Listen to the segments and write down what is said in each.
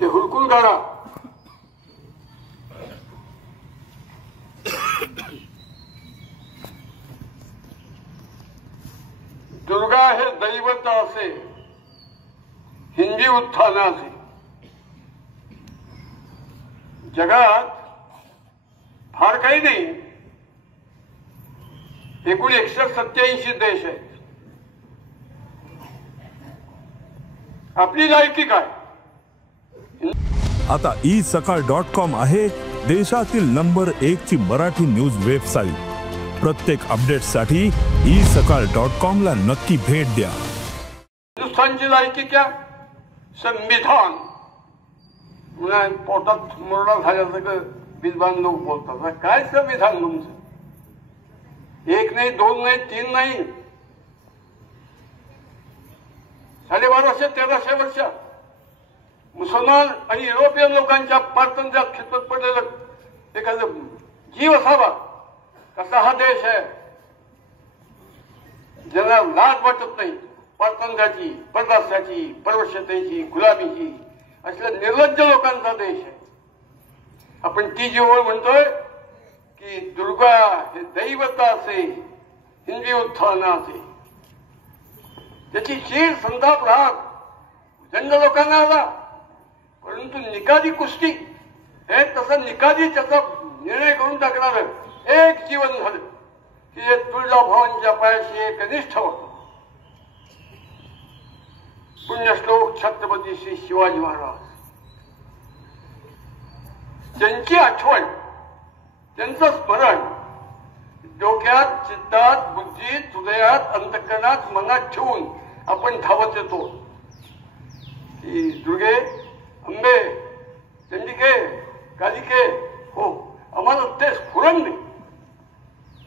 ते हुडकून काढा. दुर्गा हे दैवत असे, हिंदी उत्थानाचे. जगात फार काही नाही, एकूण 187 देश आहेत. आपली लायकी काय? आता isakal.com आहे देशातील नंबर 1 ची मराठी न्यूज वेबसाईट. प्रत्येक अपडेटसाठी isakal.com ला नक्की भेट द्या. हिंदुस्थानची लायकी क्या? संविधान. पोटात मुरडा झाल्यासारखं विद्वान लोक बोलतात. काय संविधान तुमचं? एक नाही, दोन नाही, तीन नाही, 1250 1300 वर्ष मुसलमान आणि युरोपियन लोकांच्या पारतंत्र्यात खिदमत पडलेलं एखादं जीव असावा. कसा हा देश आहे ज्याला लाज वाटत नाही पारतंत्र्याची, परदास्याची, परवशतेची, गुलामीची. असल्या निर्लज्ज लोकांचा देश आहे. आपण ती जी ओळ म्हणतोय की दुर्गा हे दैवताचे, हिंदी उत्थानाचे, त्याची चीड संताप राग जंग लोकांना आला. परंतु निकादी कुस्ती हे तसं निकादी त्याचा निर्णय करून टाकणार एक जीवन झालं की जे तुळजाभवानीच्या पायाशी एक कनिष्ठ होतं. पुण्यश्लोक छत्रपती श्री शिवाजी महाराज, त्यांची आठवण, त्यांचं स्मरण डोक्यात, चित्तात, बुद्धीत, हृदयात, अंतःकरणात, मनात ठेवून आपण धावत येतो की दुर्गे, अंबे, चंडिके, कालिके, हो आम्हाला ते स्फुरण नाही.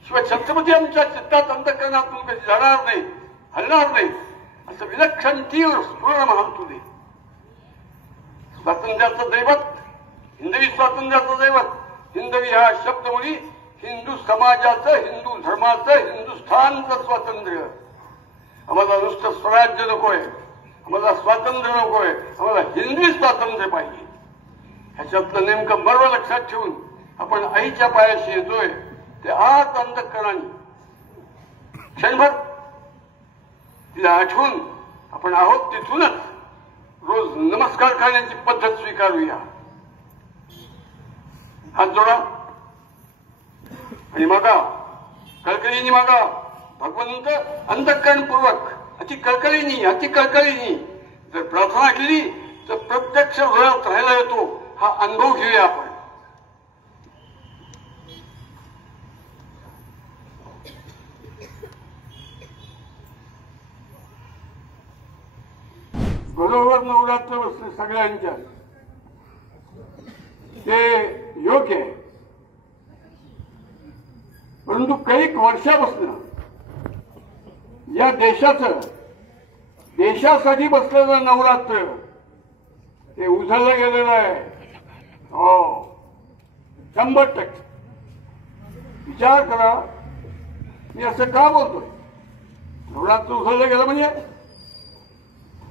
शिवाय छत्रपती आमच्या चित्तात, अंतःकरणातून कधी जाणार नाही, हलणार नाही, असं विलक्षण तीव्र स्फुरण म्हणाल तुझे. स्वातंत्र्याचं दैवत, हिंदवी स्वातंत्र्याचं दैवत. हिंदवी ह्या शब्दमुळी हिंदू समाजाचं, हिंदू धर्माचं, हिंदुस्थानचं स्वातंत्र्य. आम्हाला नुसतं स्वराज्य नकोय, आम्हाला स्वातंत्र्य नकोय, आम्हाला हिंदवी स्वातंत्र्य पाहिजे. ह्याच्यातलं नेमकं मर्म लक्षात ठेवून आपण आईच्या पायाशी येतोय. ते आत अंतःकरणाने क्षणभर तिला आठवून आपण आहोत तिथूनच रोज नमस्कार करण्याची पद्धत स्वीकारूया. हात जोडा आणि मागा, कळकळीने मागा. भगवंत अंतःकरणपूर्वक अति कळकळीने जर प्रार्थना केली तर प्रत्यक्ष हृदयात राहायला येतो. हा अनुभव घेऊया आपण. बरोबर नवरात्र बसले सगळ्यांच्या, ते योग्य आहे. परंतु काही वर्षापासून या देशासाठी बसलेलं नवरात्र ते उझळलं गेलेलं आहे. हो, 100%. विचार करा, मी असं का बोलतोय? नवरात्र उझळलं गेलं म्हणजे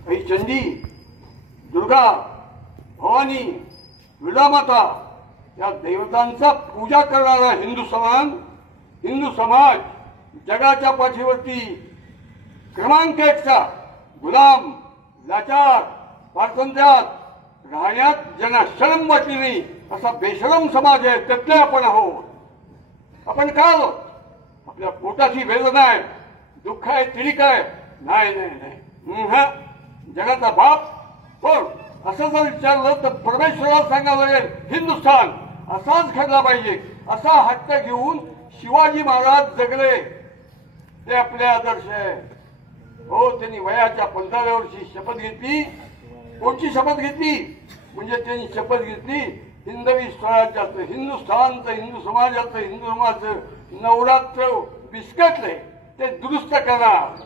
काही चंडी, दुर्गा, भवानी, विडामाता या देवतांचा पूजा करणारा हिंदू समाज जगाच्या पाठीवरती क्रमांक 1चा गुलाम, लाचार, पारतंत्र्यात राहण्यात ज्यांना शरम वाटली नाही असा बेशरम समाज आहे. त्यातले आपण आहोत. आपण काय आहोत? आपल्या पोटाची वेदना आहे, दुःख आहे, तिडीक आहे. नाही, जगाचा बाप कोण असं जर विचारलं तर परमेश्वराला सांगावं लागेल हिंदुस्थान असाच घडला पाहिजे. असा हट्ट घेऊन शिवाजी महाराज जगले. ते आपले आदर्श आहे. हो, त्यांनी वयाच्या 15व्या वर्षी शपथ घेतली. कोणची शपथ घेतली? म्हणजे त्यांनी शपथ घेतली हिंदवी स्वराज्याचं, हिंदुस्थानचं, हिंदू समाजाचं, हिंदू समाजाचं नवरात्र विस्कटले ते दुरुस्त करणार.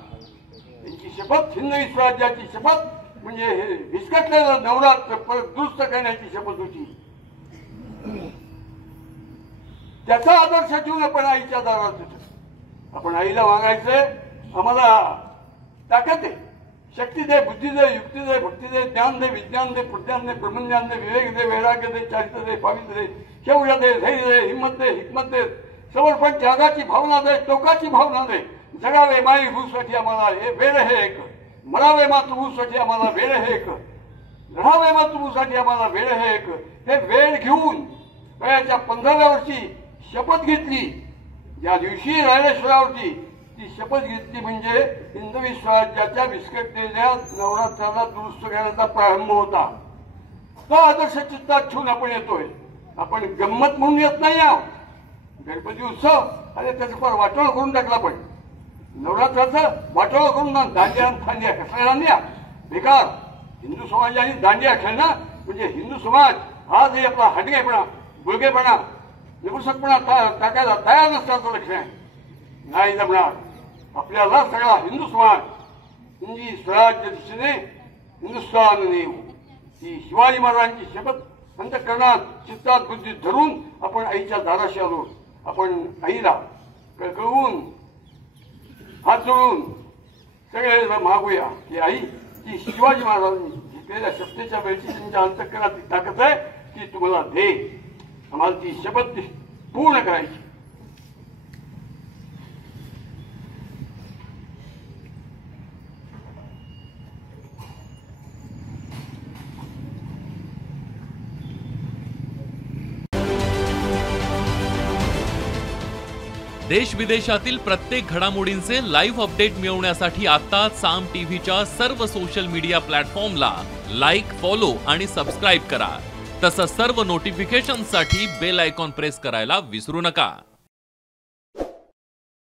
त्यांची शपथ हिंदवी स्वराज्याची शपथ म्हणजे हे विस्कटलेलं नवरात्र परत दुरुस्त करण्याची शपथ होती. त्याचा आदर्श ठेवून आपण आईच्या दारात येतो. आपण आईला मागायचंय, आम्हाला ताकद आहे, शक्ती दे, बुद्धी दे, युक्ती दे, भक्ती दे, ज्ञान दे, विज्ञान दे, प्रज्ञान दे, ब्रह्मज्ञान दे, विवेक दे, वैराग्य दे, चारित्र्य दे, पावित्र्य दे, शौर्य दे, धैर्य दे, हिम्मत दे, हिकमत दे, समर्पण त्यागाची भावना दे, टोकाची भावना दे. जगावे माई भूसाठी आम्हाला हे वेळ हे एक, मरावे मातृभूसाठी आम्हाला वेळ हे एक, लढावे मातृभूसाठी आम्हाला वेळ हे एक. हे वेळ घेऊन वयाच्या 15व्या वर्षी शपथ घेतली. ज्या दिवशी रायरेश्वरावरती ती शपथ घेतली म्हणजे हिंदवी स्वराज्याच्या विस्कटलेल्या नवरात्राला दुरुस्त करण्याचा प्रारंभ होता. तो आदर्श चित्तात ठेवून आपण येतोय. आपण गंमत म्हणून येत नाही आहोत. गणपती उत्सव अरे त्याचं फार वाटोळ करून टाकला. पण नवरात्राचं वाटोळ करून दांडिया दांडिया कसला दांडिया बेकार. हिंदू समाजाने दांडिया खेळणं म्हणजे हिंदू समाज आज हे आपला हटकेपणा, बुळगेपणा, निपुसकपणा टाकायला तयार नसल्याचं लक्षण आहे. नाही जमणार. आपल्याला सगळा हिंदू समाज हिंदी स्वराज्य दिशेने हिंदुस्थान नेऊ ही शिवाजी महाराजांची शपथ अंतःकरणात चित्तात बुद्धीत धरून आपण आईच्या दाराशी आलो. आपण आईला कळकळून हात जोडून सगळे मागूया की आई ती शिवाजी महाराजांनी घेतलेल्या शपथेच्या वेळची त्यांच्या अंतःकरणात ताकद आहे ती तुम्हाला दे. आम्हाला ती शपथ पूर्ण करायची. देश विदेशातील प्रत्येक घडामोडींचे लाईव्ह अपडेट मिळवण्यासाठी आता साम टीव्हीच्या सर्व सोशल मीडिया प्लॅटफॉर्मला लाईक, फॉलो आणि सबस्क्राईब करा. तसंच सर्व नोटिफिकेशनसाठी बेल आयकॉन प्रेस करायला विसरू नका.